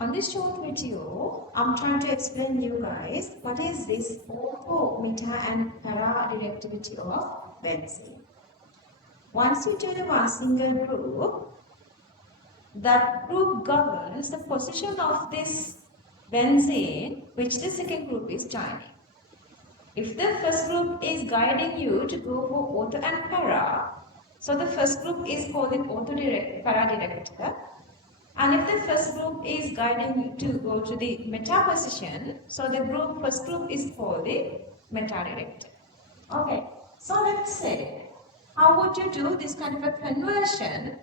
On this short video, I'm trying to explain you guys what is this ortho, meta and para directivity of benzene. Once you do one single group, that group governs the position of this benzene which the second group is joining. If the first group is guiding you to go for ortho and para, so the first group is called the para director. And if the first group is guiding you to go to the meta position, so the first group is called the meta director. Okay, so let's say, how would you do this kind of a conversion?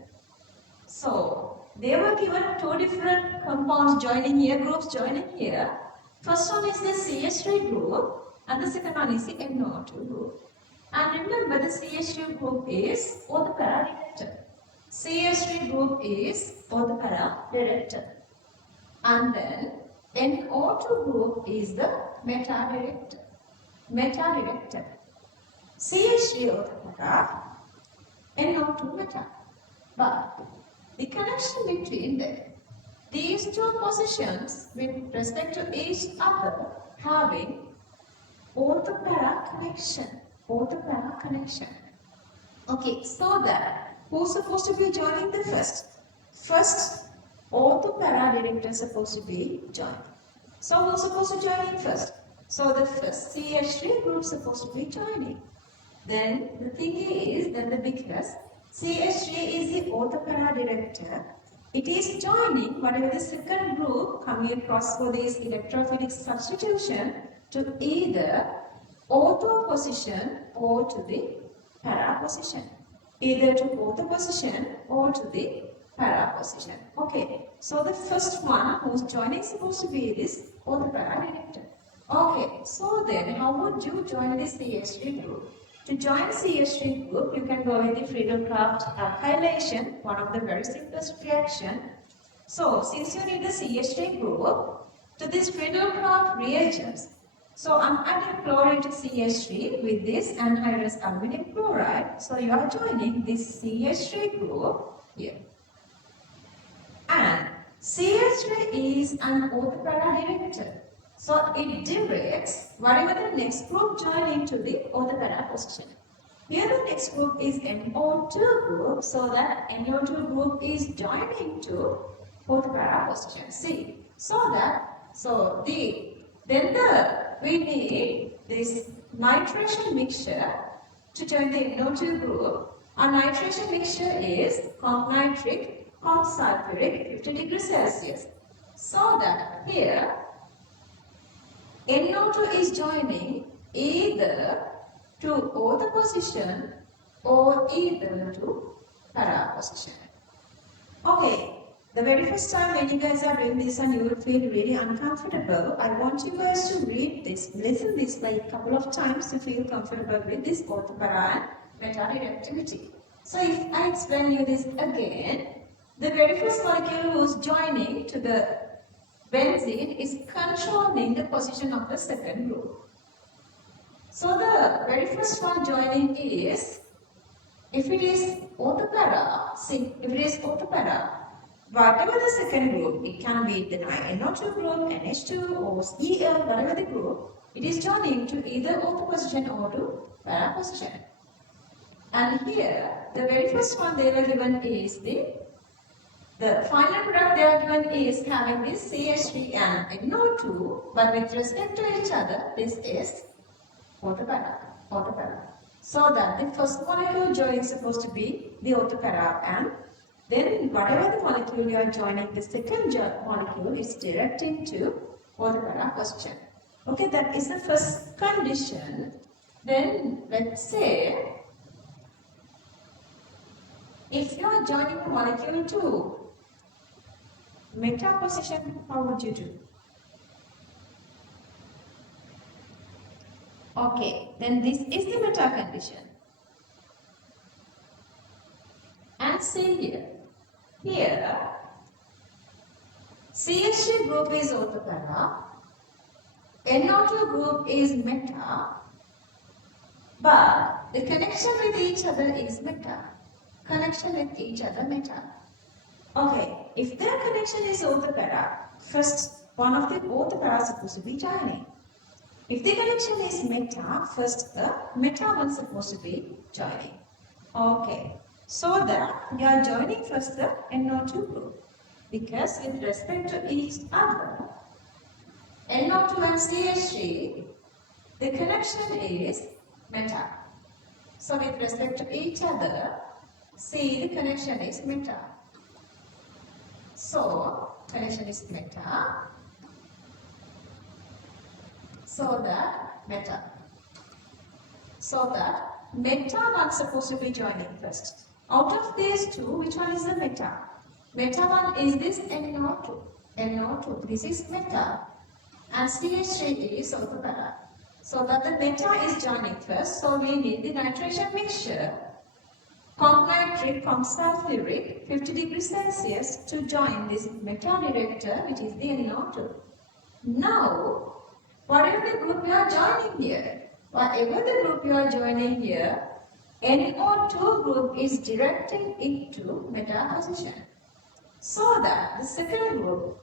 So, they were given two different compounds joining here, groups joining here. First one is the CH3 group and the second one is the NO2 group. And remember, the CH3 group is ortho-para director. CH3 group is ortho-para director. And then NO2 group is the meta director. Meta director. CH3 ortho-para, NO2 meta. But the connection between these two positions with respect to each other having ortho-para connection. Ortho-para connection. Okay, so that who's supposed to be joining the first? First, ortho-para director is supposed to be joined. So who's supposed to join in first? So the first CH3 group is supposed to be joining. Then the thing is that because CH3 is the ortho-para director, it is joining whatever the second group coming across for this electrophilic substitution to either ortho position or to the para position. Either to ortho position or to the para position. Okay, so the first one who's joining is supposed to be this ortho-para director. Okay, so then how would you join this CH3 group? To join CH3 group, you can go with the Friedel-Crafts alkylation, one of the very simplest reaction. So, since you need the CH3 group, to this Friedel-Crafts reagents, so I'm adding chlorine to CH3 with this anhydrous aluminum chloride. So, you are joining this CH3 group here. And CH3 is an ortho-para director. So it directs whatever the next group joining to the ortho-para position. Here the next group is NO2 group, so that NO2 group is joining to ortho-para position. See, we need this nitration mixture to join the NO2 group. Our nitration mixture is nitric, sulfuric, 50 degrees Celsius. So that here NO2 is joining either to ortho position or either to para position. Okay, the very first time when you guys are doing this and you will feel really uncomfortable, I want you guys to read this, listen this like a couple of times to feel comfortable with this ortho-para and meta directivity. So if I explain you this again, the very first molecule who is joining to the benzene is controlling the position of the second group. So the very first one joining is, if it is ortho-para, whatever the second group, it can be the NO2 group, NH2 or EL, whatever the group, it is joining to either ortho position or to para position. And here, the very first one they were given is the final product they are given is having this CH3 and NO2, but with respect to each other, this is ortho-para. So that the first molecule joining is supposed to be the ortho-para, and then whatever the molecule you are joining, the second molecule is directing to ortho-para position. Okay, that is the first condition. Then let's say, if you are joining the molecule to meta position, how would you do? Okay, then this is the meta condition. And see here. Here, CH3 group is ortho-para, NO2 group is meta, but the connection with each other is meta. Connection with each other meta. Okay, if their connection is ortho-para, first one of the both the paras supposed to be joining. If the connection is meta, first the meta one supposed to be joining. Okay, so that we are joining first the NO2 group, because with respect to each other, NO2 and CH3, the connection is meta. So with respect to each other, C, the connection is meta. So connection is meta. So that meta. So that meta one supposed to be joining first. Out of these two, which one is the meta? Meta one is this NO2. NO2. This is meta. And CH3 is orthopara. So that the meta is joining first. So we need the nitration mixture, compnitric, sulfuric, 50 degrees Celsius to join this meta director, which is the NO2. Now, whatever the group you are joining here, NO2 group is directing it to meta position. So that the second group,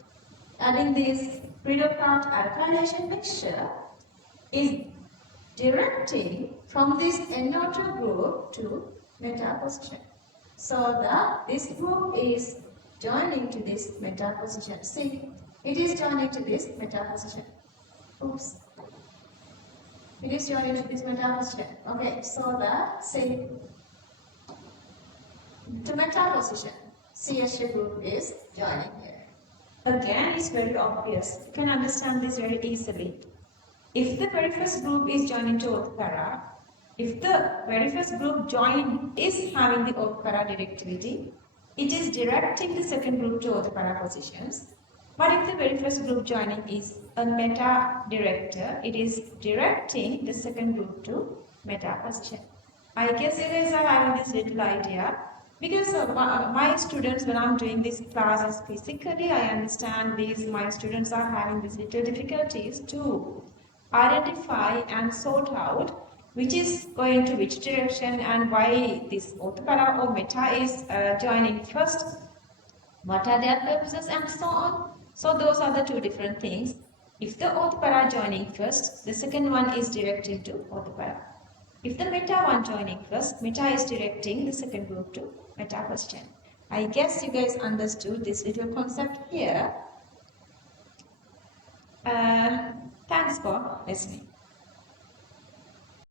adding this pre-Descartes alkylation mixture, is directing from this NO2 group to meta position. So that this group is joining to this meta position. See, it is joining to this meta position. Oops. It is joining to this meta position. Okay, so that, say, to meta position, CH3 group is joining here. Again, it's very obvious. You can understand this very easily. If the very first group is joining to orthopara, if the very first group join is having the orthopara directivity, it is directing the second group to orthopara positions. But if the very first group joining is a meta director, it is directing the second group to meta position. I guess you guys are having this little idea, because my students, when I'm doing these classes physically, I understand my students are having these little difficulties to identify and sort out which is going to which direction and why this orthopara or meta is joining first, what are their purposes and so on. So those are the two different things. If the orthopara joining first, the second one is directed to orthopara. If the meta one joining first, meta is directing the second group to meta position. I guess you guys understood this little concept here. Thanks for listening.